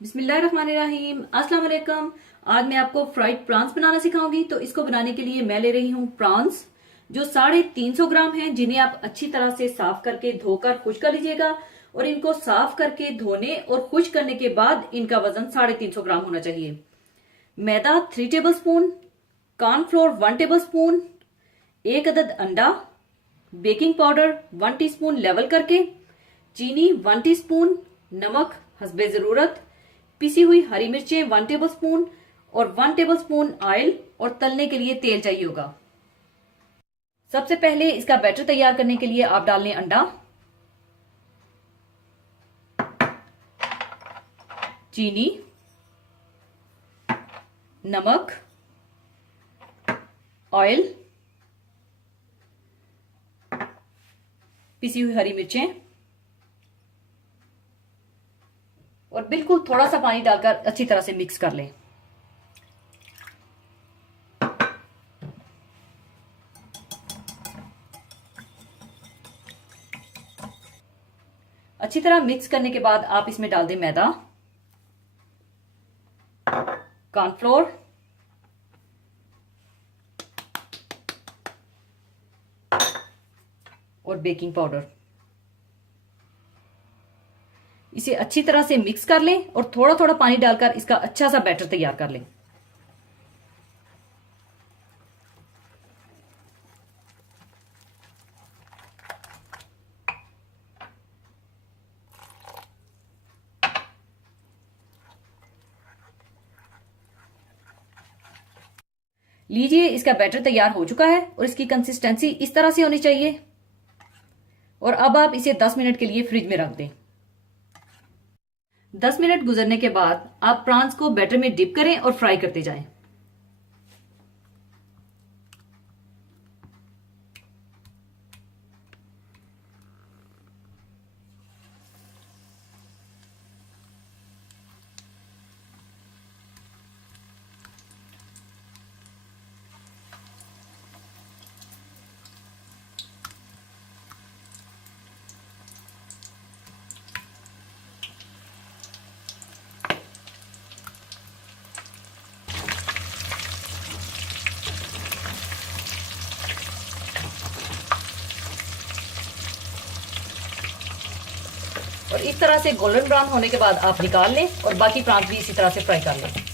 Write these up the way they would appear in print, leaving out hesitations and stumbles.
बिस्मिल्लाहिर्रहमानिर्रहीम। अस्सलाम वालेकुम। आज मैं आपको फ्राइड प्रॉन्स बनाना सिखाऊंगी। तो इसको बनाने के लिए मैं ले रही हूँ प्रॉन्स जो 350 ग्राम हैं, जिन्हें आप अच्छी तरह से साफ करके धोकर खुश कर लीजिएगा। और इनको साफ करके धोने और खुश करने के बाद इनका वजन 350 ग्राम होना चाहिए। मैदा 3 table spoon, cornflour 1 table spoon, 1 अदद अंडा, बेकिंग पाउडर 1 टीस्पून लेवल करके, चीनी 1 टीस्पून, नमक हस्बे जरूरत, पिसी हुई हरी मिर्चें 1 टेबल स्पून और 1 टेबल स्पून ऑयल और तलने के लिए तेल चाहिए होगा। सबसे पहले इसका बैटर तैयार करने के लिए आप डाल लें अंडा, चीनी, नमक, ऑयल, पिसी हुई हरी मिर्चें और बिल्कुल थोड़ा सा पानी डालकर अच्छी तरह से मिक्स कर लें। अच्छी तरह मिक्स करने के बाद आप इसमें डाल दें मैदा, कॉर्नफ्लोर, और बेकिंग पाउडर। इसे अच्छी तरह से मिक्स कर लें और थोड़ा थोड़ा पानी डालकर इसका अच्छा सा बैटर तैयार कर लें। लीजिए, इसका बैटर तैयार हो चुका है और इसकी कंसिस्टेंसी इस तरह से होनी चाहिए। और अब आप इसे 10 मिनट के लिए फ्रिज में रख दें। 10 मिनट गुजरने के बाद आप प्रॉन्स को बैटर में डिप करें और फ्राई करते जाएं। और इस तरह से गोल्डन ब्राउन होने के बाद आप निकाल लें और बाकी प्रॉन्स भी इसी तरह से फ्राई कर लें।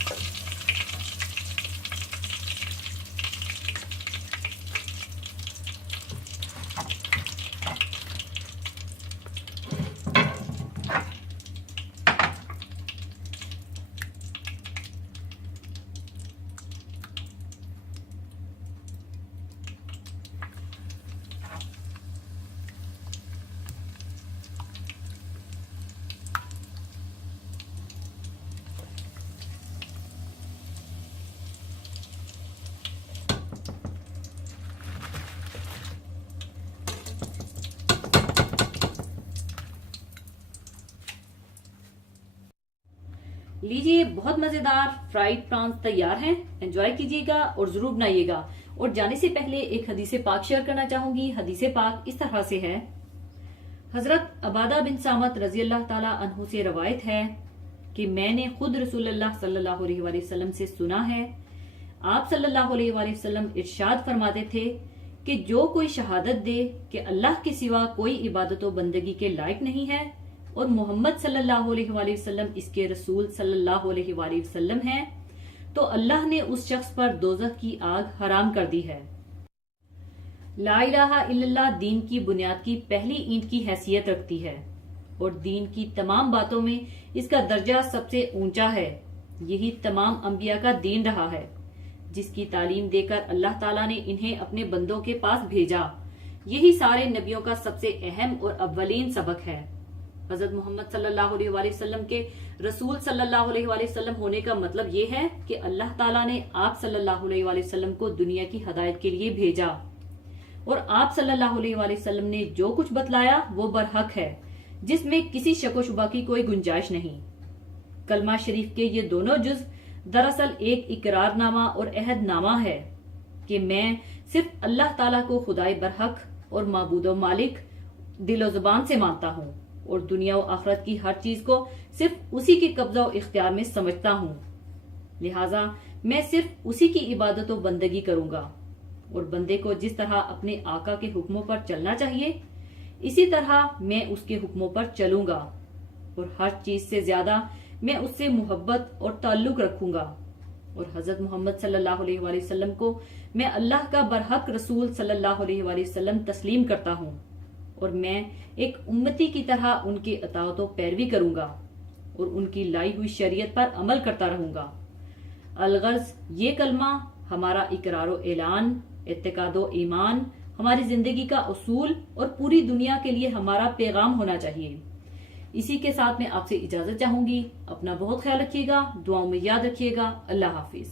लीजिए, बहुत मजेदार फ्राइड प्रॉन्स तैयार हैं। एंजॉय कीजिएगा और जरूर बनाइएगा। और जाने से पहले एक हदीसे पाक शेयर करना चाहूंगी। हदीसे पाक इस तरह से है। हजरत अबादा बिन सामत रजी अल्लाह ताला अन्हु से रवायत है कि मैंने खुद रसूलुल्लाह सल्लल्लाहु अलैहि वसल्लम से सुना है। आप सल्लल्लाहु अलैहि वसल्लम इरशाद फरमाते थे कि जो कोई शहादत दे कि अल्लाह के सिवा कोई इबादत व बंदगी के लायक नहीं है और मोहम्मद सल्लल्लाहु अलैहि वसल्लम इसके रसूल सल्लल्लाहु अलैहि वसल्लम हैं, तो अल्लाह ने उस शख्स पर दोज़ख की आग हराम कर दी है। ला इलाहा इल्लल्लाह दीन की बुनियाद की पहली ईंट की हैसियत रखती है और दीन की तमाम बातों में इसका दर्जा सबसे ऊंचा है। यही तमाम अंबिया का दीन रहा है, जिसकी तालीम देकर अल्लाह ताला ने इन्हें अपने बंदों के पास भेजा। यही सारे नबियों का सबसे अहम और अव्वलीन सबक है। हजरत मोहम्मद सल्लल्लाहु अलैहि वसल्लम के रसूल सल्लल्लाहु अलैहि वसल्लम होने का मतलब ये है कि अल्लाह ताला ने आप सल्लल्लाहु अलैहि वसल्लम को दुनिया की हदायत के लिए भेजा और आप सल्लल्लाहु अलैहि वसल्लम ने जो कुछ बतलाया वो बरहक है, जिसमें किसी शक व शुबा की कोई गुंजाइश नहीं। कलमा शरीफ के ये दोनों जुज दरअसल एक इकरारनामा और अहदनामा है कि मैं सिर्फ अल्लाह ताला को खुदाई बरहक और माबूद मालिक दिलो जुबान से मानता हूँ और दुनिया और आखिरत की हर चीज को सिर्फ उसी के कब्जा और इख्तियार में समझता हूँ। लिहाजा मैं सिर्फ उसी की इबादत और बंदगी करूंगा और बंदे को जिस तरह अपने आका के हुक्मों पर चलना चाहिए इसी तरह मैं उसके हुक्मों पर चलूंगा और हर चीज से ज्यादा मैं उससे मोहब्बत और ताल्लुक रखूंगा और हजरत मोहम्मद सल्लल्लाहु अलैहि वसल्लम को मैं अल्लाह का बरहक रसूल सल्लल्लाहु अलैहि वसल्लम तस्लीम करता हूँ और मैं एक उम्मती की तरह उनके अताअत और पैरवी करूंगा और उनकी लाई हुई शरीयत पर अमल करता रहूंगा। अलगर्ज ये कलमा हमारा इकरारो ऐलान, इत्तिकादो ईमान, हमारी जिंदगी का उसूल और पूरी दुनिया के लिए हमारा पैगाम होना चाहिए। इसी के साथ मैं आपसे इजाजत चाहूंगी। अपना बहुत ख्याल रखिएगा, दुआओं में याद रखिएगा। अल्लाह हाफिज।